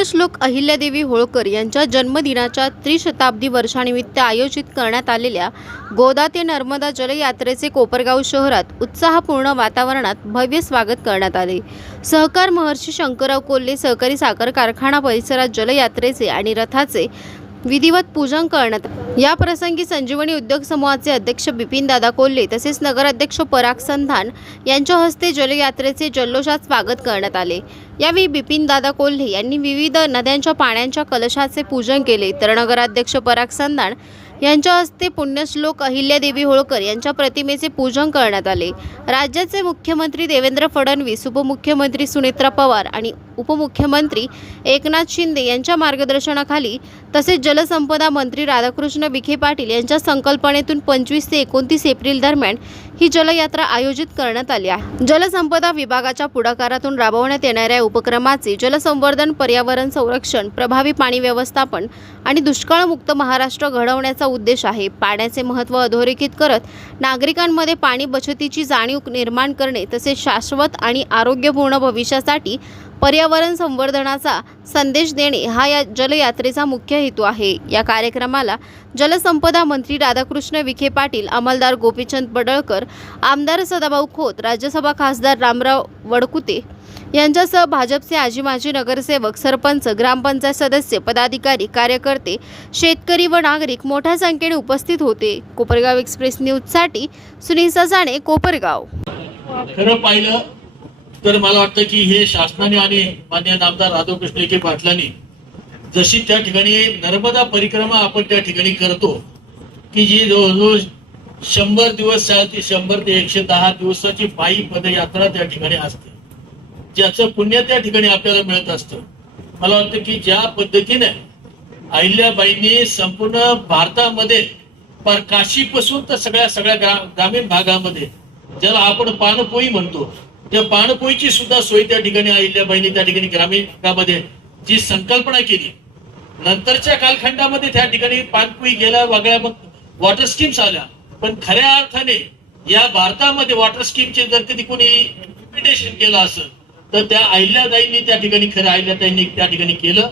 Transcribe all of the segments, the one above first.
पुण्यश्लोक अहिल्यादेवी होळकर यांच्या जन्मदिनाच्या त्रिशताब्दी वर्षानिमित्त आयोजित करण्यात आलेल्या गोदा ते नर्मदा जलयात्रेचे कोपरगाव शहरात उत्साहपूर्ण वातावरणात भव्य स्वागत करण्यात आले। सहकार महर्षी शंकरराव कोल्हे सहकारी साखर कारखाना परिसरात जलयात्रेचे आणि रथाचे विधिवत पूजन करण्यात आले। या प्रसंगी संजीवनी उद्योग समूहाचे अध्यक्ष बिपिनदादा कोल्हे तसेच नगराध्यक्ष पराग संधान यांच्या हस्ते जलयात्रेचे जल्लोषात स्वागत करण्यात आले। यावेळी बिपिनदादा कोल्हे यांनी विविध नद्यांच्या पाण्याच्या कलशाचे पूजन केले, तर नगराध्यक्ष पराग संधान यांच्या हस्ते पुण्यश्लोक अहिल्यादेवी होळकर यांच्या प्रतिमेचे पूजन करण्यात आले। राज्याचे मुख्यमंत्री देवेंद्र फडणवीस, उपमुख्यमंत्री सुनेत्रा पवार आणि उपमुख्यमंत्री एकनाथ शिंदे यांच्या मार्गदर्शनाखाली तसेच जलसंपदा मंत्री राधाकृष्ण विखे पाटील यांच्या संकल्पनेतून 25 ते 29 एप्रिल दरम्यान ही जलयात्रा आयोजित करण्यात आली आहे। जलसंपदा विभागाच्या पुढाकारातून राबवण्यात येणाऱ्या उपक्रमाचे जलसंवर्धन, पर्यावरण संरक्षण, प्रभावी पाणी व्यवस्थापन आणि दुष्काळमुक्त महाराष्ट्र घडवण्याचा उद्देश आहे। पाण्याचे महत्त्व अधोरेखित करत नागरिकांमध्ये पाणी बचतीची जाणीव निर्माण करणे तसेच शाश्वत आणि आरोग्यपूर्ण भविष्यासाठी पर्यावरण संवर्धनाचा संदेश देणे हा या जलयात्रेचा मुख्य हेतू आहे। या कार्यक्रमाला जलसंपदा मंत्री राधाकृष्ण विखे पाटील, अंमलदार गोपीचंद पडळकर, आमदार सदाभाऊ खोत, राज्यसभा खासदार रामराव वडकुते यांच्यासह भाजपचे आजी माजी नगरसेवक, सरपंच, ग्रामपंचायत सदस्य, पदाधिकारी, कार्यकर्ते, शेतकरी व नागरिक मोठ्या संख्येने उपस्थित होते। कोपरगाव एक्सप्रेस न्यूजसाठी सुनील ससाणे, कोपरगाव। खरं पाहिलं तर मला वाटतं की हे शासनाने आणि माननीय आमदार राधाकृष्ण विखे पाटलांनी जशी त्या ठिकाणी नर्मदा परिक्रमा आपण त्या ठिकाणी करतो की जी जवळजवळ 100 दिवस चालते, 100 ते 110 दिवसाची पायी पदयात्रा त्या ठिकाणी असते, ज्याचं पुण्य त्या ठिकाणी आपल्याला मिळत असतं। मला वाटतं की ज्या पद्धतीने अहिल्याबाईंनी संपूर्ण भारतामध्ये काशीपासून तर सगळ्या ग्रामीण भागामध्ये ज्याला आपण पाणपोई म्हणतो, त्या पाणपोईची सुद्धा सोय त्या ठिकाणी अहिल्याबाईंनी त्या ठिकाणी ग्रामीण भागामध्ये जी संकल्पना केली, नंतरच्या कालखंडामध्ये त्या ठिकाणी पाणपोई गेल्या, वेगळ्या वॉटर स्कीम्स आल्या, पण खऱ्या अर्थाने या भारतामध्ये वॉटर स्कीमचे जर कधी कोणी इम्प्लिमेंटेशन केलं असेल तर त्या अहिल्याबाईंनी त्या ठिकाणी अहिल्याबाईंनी त्या ठिकाणी केलं।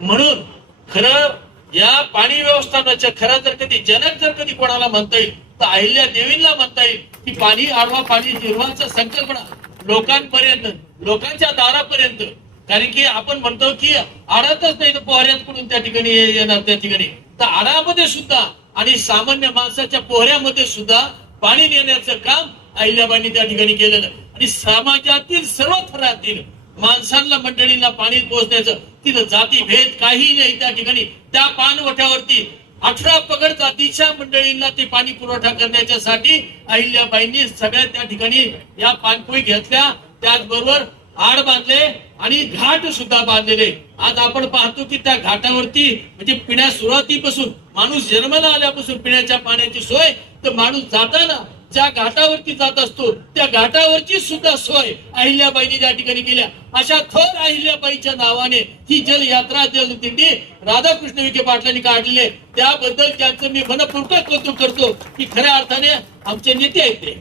म्हणून खरं या पाणी व्यवस्थापनाच्या खरं जर कधी जनक जर कधी कोणाला म्हणता येईल तर अहिल्या देवींना म्हणता येईल की पाणी आडवा पाणी जिरवायचं संकल्पना लोकांपर्यंत, लोकांच्या दारापर्यंत, कारण की आपण म्हणतो की आडातच नाही तर पोहऱ्यातकडून त्या ठिकाणी येणार, त्या ठिकाणी तर आडामध्ये सुद्धा आणि सामान्य माणसाच्या पोहऱ्यामध्ये सुद्धा पाणी नेण्याचं काम अहिल्याबाईंनी त्या ठिकाणी केलेलं आणि समाजातील सर्व थरातील माणसांना, मंडळींना पाणी पोहोचण्याचं तिथं जाती भेद काही नाही। त्या ठिकाणी त्या पाणवठ्यावरती 18 पगड जातीच्या मंडळींना ते पाणी पुरवठा करण्याच्यासाठी अहिल्याबाईंनी सगळ्या त्या ठिकाणी या पाणपोई घेतल्या, त्याचबरोबर आड बांधले आणि घाट सुद्धा बांधलेले। आज आपण पाहतो की त्या घाटावरती म्हणजे पिण्या सुरुवातीपासून माणूस जन्माला आल्यापासून पिण्याच्या पाण्याची सोय, तर माणूस जाताना ज्या घाटावरती जात असतो त्या घाटावरची सुद्धा सोय अहिल्याबाईंनी त्या ठिकाणी केल्या। अशा थोर अहिल्याबाईच्या नावाने ही जलयात्रा, जलदिंडी राधाकृष्ण विखे पाटलांनी काढले, त्याबद्दल त्यांचं मी मनपूर्वक कौतुक करतो की खऱ्या अर्थाने आमचे नेते आहेत ते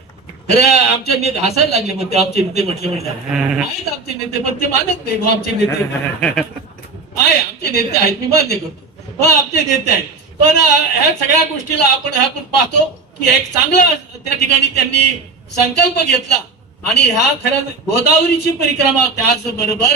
खऱ्या आमचे नेते हसायला लागले, पण ते आमचे नेते म्हटले आहेत आमचे नेते, पण ते मानत नाही आमचे नेते आहे, आमचे नेते आहेत, मी मान्य करतो, पण आमचे नेते आहेत। पण ह्या सगळ्या गोष्टीला आपण पाहतो की एक चांगला त्या ठिकाणी त्यांनी संकल्प घेतला आणि ह्या खऱ्या गोदावरीची परिक्रमा, त्याचबरोबर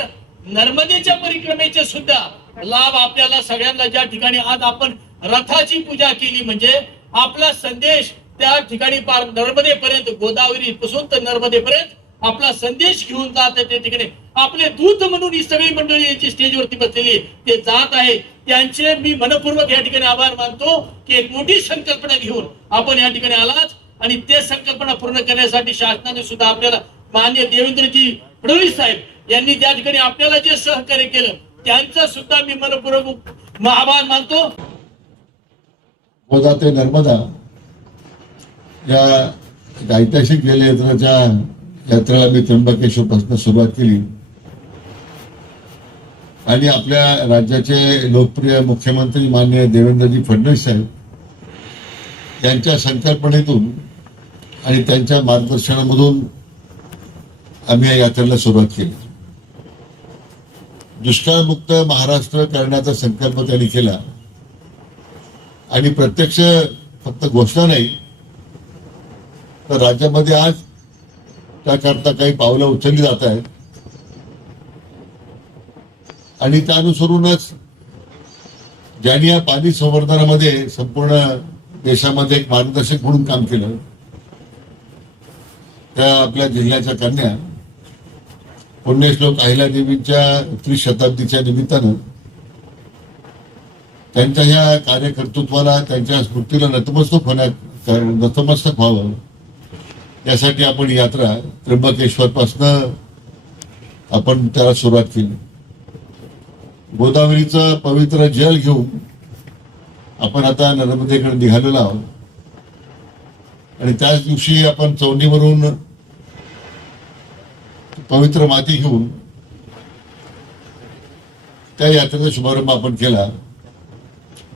नर्मदेच्या परिक्रमेचे सुद्धा लाभ आपल्याला सगळ्यांना, ज्या ठिकाणी आज आपण रथाची पूजा केली म्हणजे आपला संदेश त्या ठिकाणी पार नर्मदेपर्यंत, गोदावरी पासून तर नर्मदेपर्यंत आपला संदेश घेऊन जात त्या ठिकाणी आपले दूत म्हणून ही सगळी मंडळी याची स्टेजवरती बसलेली ते जात आहे, त्यांचे मी मनपूर्वक या ठिकाणी आभार मानतो की एक मोठी संकल्पना घेऊन आपण या ठिकाणी आलाच आणि ते संकल्पना पूर्ण करण्यासाठी शासनाने सुद्धा आपल्याला माननीय देवेंद्रजी फडणवीस साहेब यांनी त्या ठिकाणी आपल्याला जे सहकार्य केलं त्यांचा सुद्धा मी मनपूर्वक आभार मानतो। गोदा ते नर्मदा या ऐतिहासिक जलयात्रेच्या यात्रेला मी त्र्यंबकेश्वरपासून सुरुवात केली आणि आपल्या राज्याचे लोकप्रिय मुख्यमंत्री माननीय देवेंद्रजी फडणवीस साहेब यांच्या संकल्पनेतून आणि त्यांच्या मार्गदर्शनामधून आम्ही या यात्रेला सुरुवात केली। दुष्काळमुक्त महाराष्ट्र करण्याचा संकल्प त्यांनी केला आणि प्रत्यक्ष फक्त घोषणा नाही तर राज्यामध्ये आज त्याकरता काही पावलं उचलली जात आहेत आणि त्या अनुसरूनच ज्यांनी या पाणी संवर्धनामध्ये संपूर्ण देशामध्ये एक मार्गदर्शक म्हणून काम केलं त्या आपल्या जिल्ह्याच्या कन्या पुण्यश्लोक अहिल्यादेवींच्या त्रिशताब्दीच्या निमित्तानं त्यांच्या ह्या कार्यकर्तृत्वाला त्यांच्या स्मृतीला नतमस्तक व्हावं यासाठी आपण यात्रा त्र्यंबकेश्वर पासून आपण त्याला सुरुवात केली. गोदावरीचं पवित्र जल घेऊन आपण आता नर्मदेकडे निघालेलो आहोत आणि त्याच दिवशी आपण चौंडीवरून पवित्र माती घेऊन त्या यात्रेचा शुभारंभ आपण केला.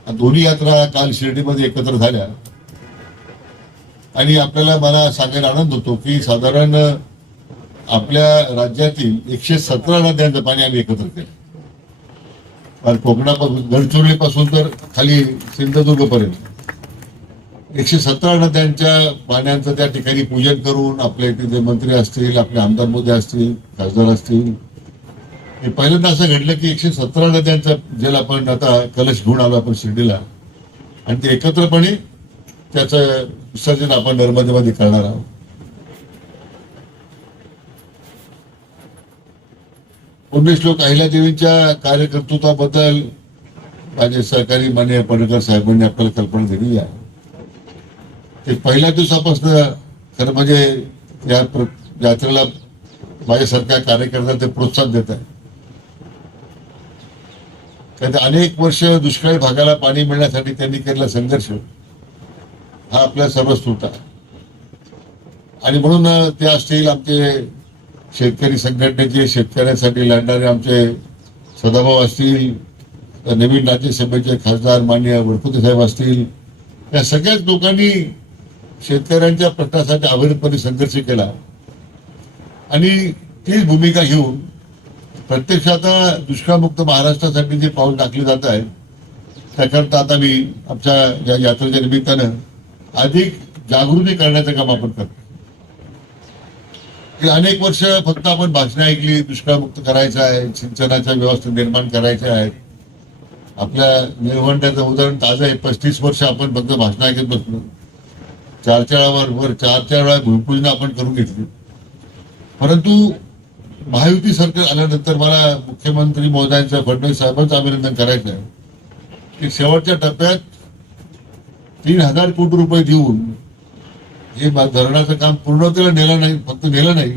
दोन्ही यात्रा काल शिर्डीमध्ये एकत्र झाल्या आणि आपल्याला मला सांगायला आनंद होतो की साधारण आपल्या राज्यातील 117 नद्यांचं पाणी आम्ही एकत्र केलं. कोकणापासून गडचिरोलीपासून तर खाली सिंधुदुर्ग पर्यंत 117 नद्यांच्या पाण्याचं त्या ठिकाणी पूजन करून आपले तिथे मंत्री असतील, आपले आमदार मोदी असतील, खासदार असतील, हे पहिल्यांदा असं घडलं की 117 नद्यांचा जल आपण आता कलश घेऊन आलो आपण शिर्डीला आणि ते एकत्रपणे त्याचं विसर्जन आपण नर्मदेमध्ये करणार आहोत. पुण्यश्लोक अहिल्यादेवींच्या कार्यकर्तृत्वाबद्दल माझे सहकारी माननीय पडळकर साहेबांनी आपल्याला कल्पना दिली आहे. ते पहिल्या दिवसापासून खरं म्हणजे या यात्रेला माझ्यासारख्या कार्यकर्त्यांना ते प्रोत्साहन देत आहे. अनेक वर्ष दुष्काळी भागाला पाणी मिळण्यासाठी त्यांनी केलेला संघर्ष हा आपल्या सर्वस्फूर्त आहे आणि म्हणून ते असतील आमचे शेतकरी संघटनेचे शेतकऱ्यांसाठी लढणारे आमचे सदाभाऊ असतील, नवीन राज्यसभेचे खासदार माननीय वडकुते साहेब असतील, या सगळ्याच लोकांनी शेतकऱ्यांच्या प्रश्नासाठी अविरतपणे संघर्ष केला आणि तीच भूमिका घेऊन प्रत्यक्षात दुष्काळमुक्त महाराष्ट्रासाठी जे पाऊल टाकले जात आहे त्याकरता आता मी आमच्या या यात्रेच्या निमित्तानं अधिक जागृती करण्याचं काम आपण करतो. अनेक वर्ष फक्त आपण भाषणं ऐकली, दुष्काळमुक्त करायचं आहे, सिंचनाच्या व्यवस्था निर्माण करायच्या आहेत. आपल्या निळवंड्याचं उदाहरण ताजं आहे. 35 वर्ष आपण फक्त भाषणं ऐकत बसलो, 4 वेळा भूमिपूजन आपण करून घेतली. परंतु महायुती सरकार आल्यानंतर मला मुख्यमंत्री महोदयांचं फडणवीस साहेबांचं अभिनंदन करायचं आहे की शेवटच्या टप्प्यात 3,000 कोटी रुपये देऊन हे धरणाचं काम पूर्णतेला नेलं नाही, फक्त नेलं नाही,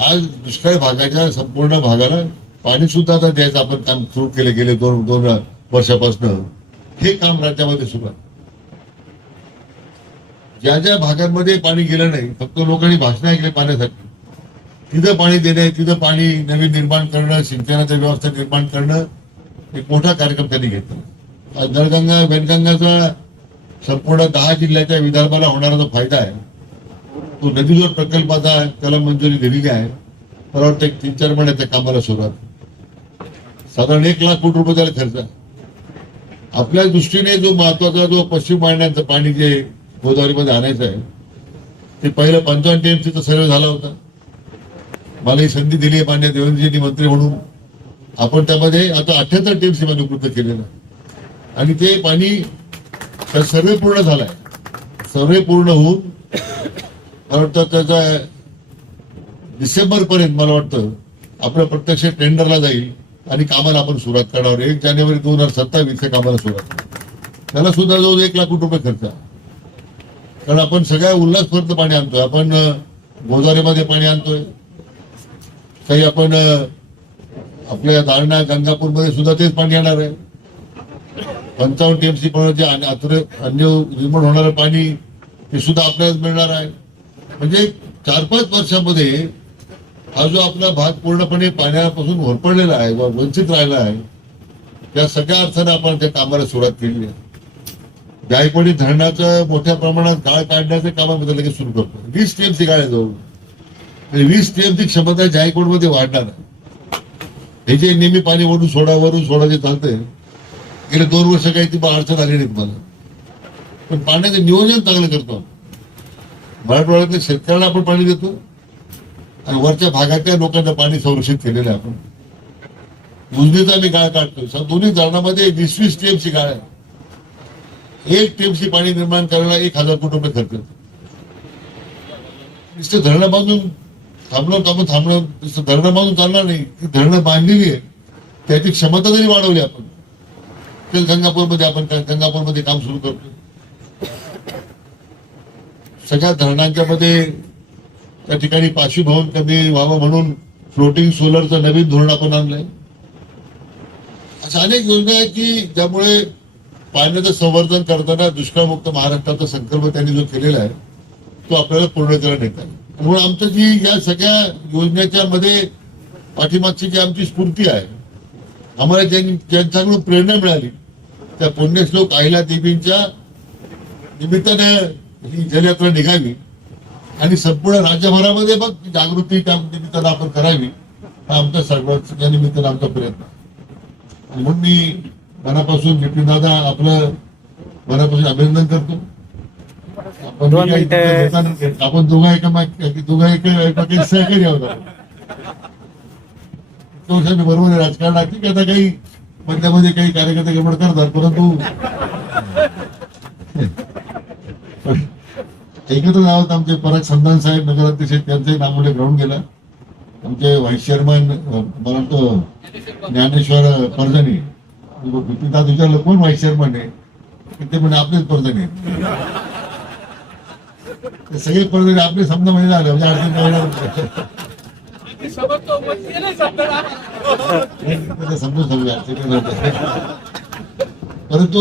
आज दुष्काळी भागाच्या संपूर्ण भागाला पाणी सुद्धा आता द्यायचं आपण काम सुरू केले गेले दोन वर्षापासून. हे काम राज्यामध्ये सुरू आहे. ज्या ज्या भागांमध्ये पाणी गेलं नाही, फक्त लोकांनी भाषण ऐकले पाण्यासाठी, तिथं पाणी देणे, तिथं पाणी नवीन निर्माण करणं, सिंचनाची व्यवस्था निर्माण करणं, एक मोठा कार्यक्रम त्यांनी घेतला. नळगंगा वेनगंगाचा संपूर्ण 10 जिल्ह्याच्या विदर्भाला होणारा जो फायदा आहे तो नदीजोड प्रकल्पाचा त्याला मंजुरी दिलेली आहे. मला वाटतं 3-4 महिन्याच्या कामाला सुरुवात, साधारण 1 लाख कोटी रुपये त्याला खर्च आहे. आपल्या दृष्टीने जो महत्वाचा जो पश्चिम वाहिन्यांचं पाणी जे गोदावरीमध्ये आणायचं आहे ते पहिलं 55 टीएमसीचा सर्वे झाला होता. मला ही संधी दिली आहे मान्य देवेंद्रजींनी मंत्री म्हणून. आपण त्यामध्ये आता 78 टीएमसी मध्ये उपलब्ध केलेलं आहे आणि ते पाणी सर्वे पूर्ण झालाय. सर्वे पूर्ण होऊन मला वाटतं त्याचा डिसेंबर पर्यंत मला वाटतं आपलं प्रत्यक्ष टेंडरला जाईल आणि कामाला आपण सुरुवात करणार. 1 जानेवारी 2027 या कामाला सुरुवात. त्याला सुद्धा जवळ 1 लाख कोटी रुपये खर्च आहे. कारण आपण सगळ्या उल्हासपर्यंत पाणी आणतोय, आपण गोदावरीमध्ये पाणी आणतोय, काही आपण आपल्या दारणा गंगापूरमध्ये सुद्धा तेच पाणी येणार आहे. 55 टीएमसी पण जे अन्य निर्माण होणारं पाणी ते सुद्धा आपल्याला मिळणार आहे. म्हणजे 4-5 वर्षामध्ये हा जो आपला भाग पूर्णपणे पाण्यापासून होरपडलेला आहे व वंचित राहिला आहे त्या सगळ्या अर्थानं आपण त्या कामाला सुरुवात केली आहे. जायकवाडी धरणाचं मोठ्या प्रमाणात गाळ काढण्याचं कामामध्ये लगेच सुरू करतो. 20 टीएमसी गाळ जवळ 20 टीएमसी क्षमता जायकवाडमध्ये वाढणार आहे. हे जे नेहमी पाणी वरून सोडा जे चालतंय, गेले 2 वर्ष काही ती अडचण आली नाही तुम्हाला. पण पाण्याचं नियोजन चांगलं करतो. मराठवाड्यातल्या शेतकऱ्यांना आपण पाणी देतो आणि वरच्या भागातल्या लोकांना पाणी संरक्षित केलेलं आहे आपण. उजनीचा आम्ही गाळ काढतोय. दोन्ही धरणामध्ये 20-20 टीएमसी गाळ आहे. 1 टीएमसी पाणी निर्माण करायला 1000 कोटी रुपये खर्च येतो. नुसतं धरणं बांधून थांबणं नुसतं धरणं बांधून चालणार नाही. ती धरणं बांधलेली आहे, त्याची क्षमता जरी वाढवली आपण, तर गंगापूरमध्ये काम सुरू करतो. सगळ्या धरणांच्या मध्ये त्या ठिकाणी पाशीभवन कमी व्हावं म्हणून फ्लोटिंग सोलरचं नवीन धोरण आपण आणलंय. अशा अनेक योजना आहेत की ज्यामुळे पाण्याचं संवर्धन करताना दुष्काळमुक्त महाराष्ट्राचा संकल्प त्यांनी जो केलेला आहे तो आपल्याला पूर्णतेला नेता येईल. त्यामुळे आमचं जी या सगळ्या योजनेच्या मध्ये पाठीमागची जी आमची स्फूर्ती आहे, आम्हाला ज्यांच्याकडून प्रेरणा मिळाली त्या पुण्यश्लोक अहिल्या देवींच्या निमित्तानं ही जलयात्रा निघावी आणि संपूर्ण राज्यभरामध्ये मग जागृती त्या निमित्तानं आपण करावी, हा आमचा सर्वांच्या निमित्तानं आमचा प्रयत्न आहे. म्हणून मी मनापासून नितीन दादा आपलं मनापासून अभिनंदन करतो. आपण दोघा एका सहकारी आहोत. बरोबर आहे, राजकारणात की आता काही मध्ये काही कार्यकर्ते गडबड करतात, परंतु एकत्र आहोत. आमचे पराग संधान साहेब नगराध्यक्ष, त्यांचंही नामोल्लेख राहून गेला. आमचे व्हाईस चेअरमन मला वाटतं ज्ञानेश्वर परजणे, बिपिनदास विचारलं कोण व्हाईस चेअरमन आहे, ते म्हणजे आपलेच परजणे. सगळे परजणे आपले समजा म्हणजे झाले, म्हणजे समजून समजा. परंतु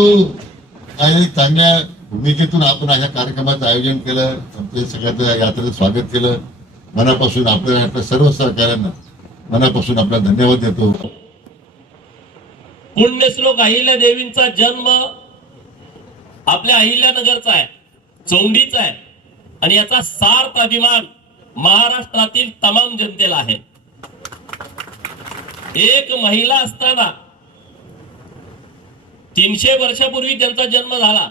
एक चांगल्या भूमिकेतून आपण अशा कार्यक्रमाचं आयोजन केलं, सगळ्याचं यात्रेचं स्वागत केलं. मनापासून आपल्या सर्व सहकार्यांना मनापासून आपला धन्यवाद देतो. पुण्यश्लोक अहिल्या देवींचा जन्म आपल्या अहिल्यानगरचा आहे, चौंडीचा आहे आणि याचा सार्थ अभिमान महाराष्ट्रातील तमाम जनतेला आहे. एक महिला असताना 300 वर्षापूर्वी त्यांचा जन्म झाला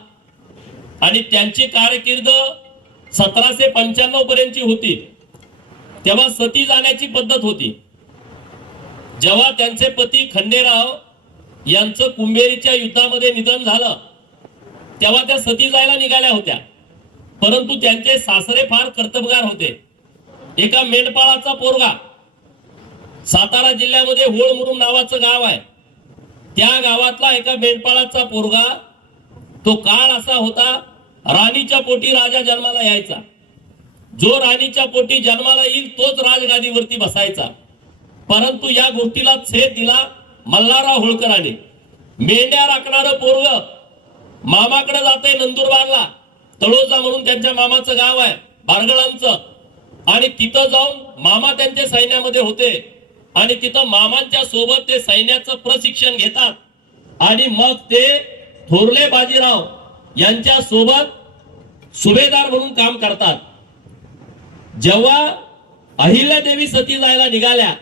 आणि त्यांची कारकीर्द 1795 पर्यंतची होती. तेव्हा सती जाण्याची पद्धत होती. जेव्हा त्यांचे पती खंडेराव यांचं कुंभेरीच्या युद्धामध्ये निधन झालं तेव्हा त्या सती जायला निघाल्या होत्या, परंतु त्यांचे सासरे फार कर्तबगार होते. एका मेंढपाळाचा पोरगा, सातारा जिल्ह्यामध्ये होळमुरुम नावाचं गाव आहे, त्या गावातला एका मेंढपाळाचा पोरगा, तो काळ असा होता राणीच्या पोटी राजा जन्माला यायचा. जो राणीच्या पोटी जन्माला येईल तोच राजगादीवरती बसायचा. परंतु या गोष्टीला छेद दिला मल्हारराव होळकरांनी. मेंढ्या राखणारं पोरग मामाकडे जाते नंदुरबारला, तळोजा म्हणून त्यांच्या मामाचं गाव आहे बारगळांचं, आणि तिथं जाऊन मामा त्यांच्या सैन्यामध्ये होते आणि तिथं मामांच्या सोबत ते सैन्याचं प्रशिक्षण घेतात आणि मग ते थोरले बाजीराव यांच्या सोबत सुभेदार म्हणून काम करतात. जेव्हा अहिल्यादेवी सती जायला निघाल्या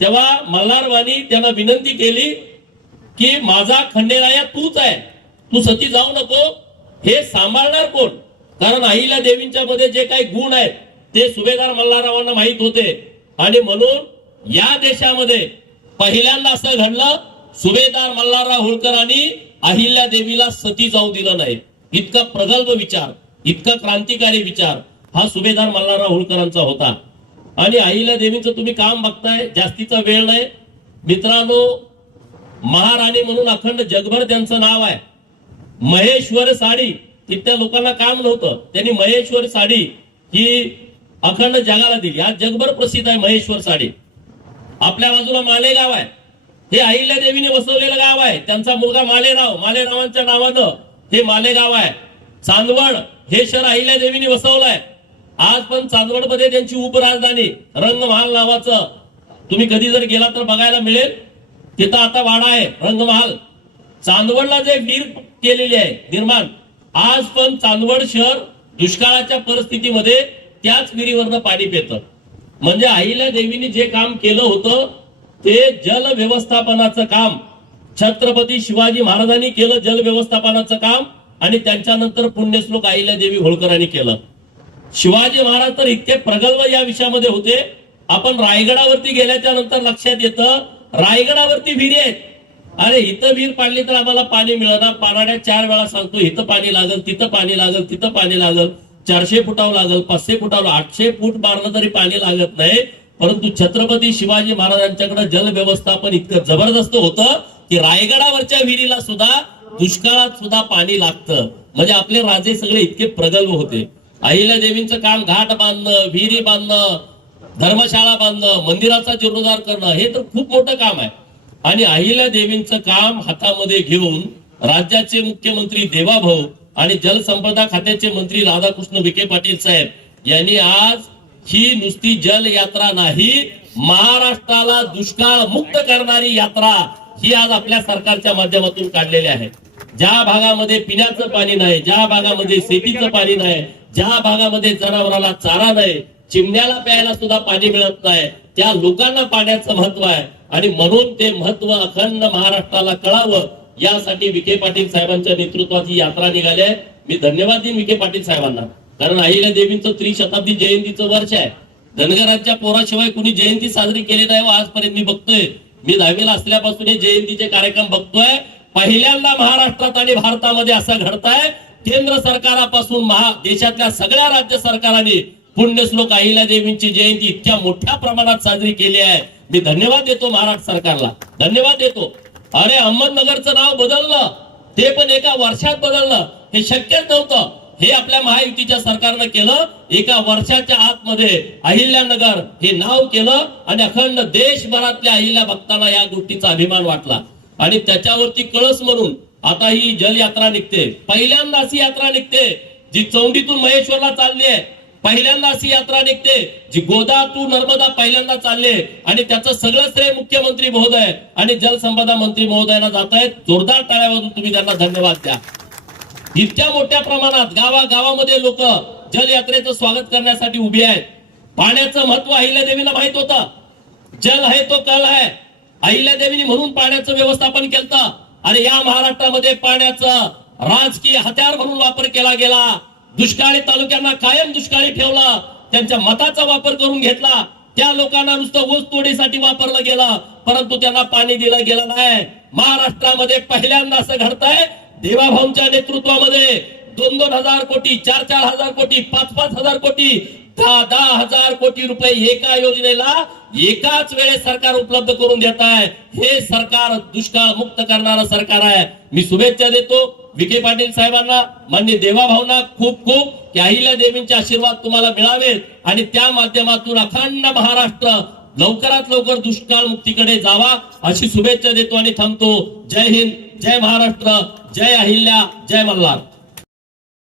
तेव्हा मल्हारवानी त्यांना विनंती केली की माझा खंडेराया तूच आहे, तू सती जाऊ नको, हे सांभाळणार कोण? कारण अहिल्या देवींच्या मध्ये जे काही गुण आहेत ते सुभेदार मल्हाररावांना माहित होते आणि म्हणून या देशामध्ये पहिल्यांदा असं घडलं, सुभेदार मल्हारराव होळकरांनी अहिल्या देवीला सती जाऊ दिलं नाही. इतका प्रगल्भ विचार, इतका क्रांतिकारी विचार हा सुभेदार मल्हारराव होळकरांचा होता. आणि अहिल्या देवींचं तुम्ही काम बघताय, जास्तीचा वेळ नाही मित्रांनो. महाराणी म्हणून अखंड जगभर त्यांचं नाव आहे. महेश्वर साडी तिथल्या लोकांना काम नव्हतं, त्यांनी महेश्वर साडी ही अखंड जगाला दिली. आज जगभर प्रसिद्ध आहे महेश्वर साडी. आपल्या बाजूला मालेगाव आहे, हे अहिल्या देवीने वसवलेलं गाव आहे. त्यांचा मुलगा मालेरावांच्या नावानं हे मालेगाव आहे. चांदवड हे शहर अहिल्या देवीने वसवलंय. आज पण चांदवड मध्ये त्यांची उपराजधानी रंगमहाल नावाचं तुम्ही कधी जर गेला तर बघायला मिळेल. तिथं आता वाडा आहे रंगमहाल. चांदवडला जे वीर केलेली आहे निर्माण, आज पण चांदवड शहर दुष्काळाच्या परिस्थितीमध्ये त्याच विहिरीवरनं पाणी पितं. म्हणजे अहिल्या देवीने जे काम केलं होतं ते जल व्यवस्थापनाचं काम छत्रपती शिवाजी महाराजांनी केलं, जल व्यवस्थापनाचं काम, आणि त्यांच्यानंतर पुण्यश्लोक अहिल्यादेवी होळकरांनी केलं. शिवाजी महाराज तर इतके प्रगल्भ या विषयामध्ये होते. आपण रायगडावरती गेल्याच्या नंतर लक्षात येतं, रायगडावरती विहिरी आहेत. अरे इथं विहीर पाडली तर आम्हाला पाणी मिळणार. पाराड्यात 4 वेळा सांगतो, इथं पाणी लागल, तिथं पाणी लागल, तिथं पाणी लागल, 400 फुटावर लागल, 500 फुटावर, 800 फूट मारलं तरी पाणी लागत नाही. परंतु छत्रपती शिवाजी महाराजांच्याकडे जल व्यवस्थापन इतकं जबरदस्त होतं की रायगडावरच्या विहिरीला सुद्धा दुष्काळात सुद्धा पाणी लागतं. म्हणजे आपले राजे सगळे इतके प्रगल्भ होते. अहिल्यादेवींचं काम घाट बांधणं, विहिरी बांधणं, धर्मशाळा बांधणं, मंदिराचा जीर्णोद्धार करणं, हे तर खूप मोठं काम आहे. आणि अहिल्यादेवींचं काम हातामध्ये घेऊन राज्याचे मुख्यमंत्री देवाभाऊ आणि जलसंपदा खात्याचे मंत्री राधाकृष्ण विखे पाटील साहेब यांनी आज ही नुसती जल यात्रा नाही, महाराष्ट्राला दुष्काळ मुक्त करणारी यात्रा ही आज आपल्या सरकारच्या माध्यमातून काढलेली आहे. ज्या भागामध्ये पिण्याचं पाणी नाही, ज्या भागामध्ये शेतीचं पाणी नाही, ज्या भागामध्ये जनावराला चारा नाही, चिमण्याला प्यायला सुद्धा पाणी मिळत नाही, त्या लोकांना पाण्याचं महत्व आहे. आणि म्हणून ते महत्व अखंड महाराष्ट्राला कळावं यासाठी विखे पाटील साहेबांच्या नेतृत्वात ही यात्रा निघाली आहे. मी धन्यवाद देईन विखे पाटील साहेबांना, कारण अहिल्यादेवींचं त्रिशताब्दी जयंतीचं वर्ष आहे. धनगरांच्या पोराशिवाय कुणी जयंती साजरी केली नाही आजपर्यंत. मी बघतोय, मी 10वीला असल्यापासून हे जयंतीचे कार्यक्रम बघतोय. पहिल्यांदा महाराष्ट्रात आणि भारतामध्ये असं घडतंय, केंद्र सरकारापासून देशातल्या सगळ्या राज्य सरकारांनी पुण्यश्लोक अहिल्यादेवींची जयंती इतक्या मोठ्या प्रमाणात साजरी केली आहे. मी धन्यवाद देतो महाराष्ट्र सरकारला, धन्यवाद देतो. अरे अहमदनगरचं नाव बदललं, ते पण एका वर्षात बदललं. हे शक्यच नव्हतं. हे आपल्या महायुतीच्या सरकारनं केलं. एका वर्षाच्या आतमध्ये अहिल्यानगर हे नाव केलं आणि अखंड देशभरातल्या अहिल्या भक्तांना या गोष्टीचा अभिमान वाटला. आणि त्याच्यावरती कळस म्हणून आता ही जल यात्रा निघते. पहिल्यांदा अशी यात्रा निघते जी चौंडीतून महेश्वरला चालली आहे. पहिल्यांदा अशी यात्रा निघते जी गोदा टू नर्मदा पहिल्यांदा चालले. आणि त्याचं सगळं श्रेय मुख्यमंत्री महोदय आणि जलसंपदा मंत्री महोदयांना जात आहेत. जोरदार टाळ्या वाजवून तुम्ही त्यांना धन्यवाद द्या. इतक्या मोठ्या प्रमाणात गावागावामध्ये लोक जल यात्रेचं स्वागत करण्यासाठी उभी आहेत. पाण्याचं महत्व अहिल्यादेवीला माहित होतं. जल आहे तो कल आहे. अहिल्यादेवीने म्हणून पाण्याचं व्यवस्थापन केलं. आणि या महाराष्ट्रामध्ये पाण्याचं राजकीय हत्यार म्हणून वापर केला गेला. दुष्काळी तालुक्यांना कायम दुष्काळी ठेवला. त्यांच्या मताचा वापर करून घेतला. त्या लोकांना नुसतं ऊस तोडीसाठी वापरलं गेलं, परंतु त्यांना पाणी दिलं गेलं नाही. महाराष्ट्रामध्ये पहिल्यांदा असं घडतंय, देवाभाऊंच्या नेतृत्वामध्ये 2-2 हजार कोटी, 4-4 हजार कोटी, 5-5 हजार कोटी, 10-10 हजार कोटी रुपये एका योजनेला एकाच वेळेस सरकार उपलब्ध करून देत आहे. हे सरकार दुष्काळ मुक्त करणारं सरकार आहे. मी शुभेच्छा देतो विखे पाटील साहेबांना, माननीय देवाभाऊंना खूप खूप की अहिल्यादेवींचे आशीर्वाद तुम्हाला मिळावेत आणि त्या माध्यमातून अखंड महाराष्ट्र लवकरात लवकर दुष्काळ मुक्तीकडे जावा अशी शुभेच्छा देतो आणि थांबतो. जय हिंद, जय महाराष्ट्र, जय अहिल्या, जय मल्हार.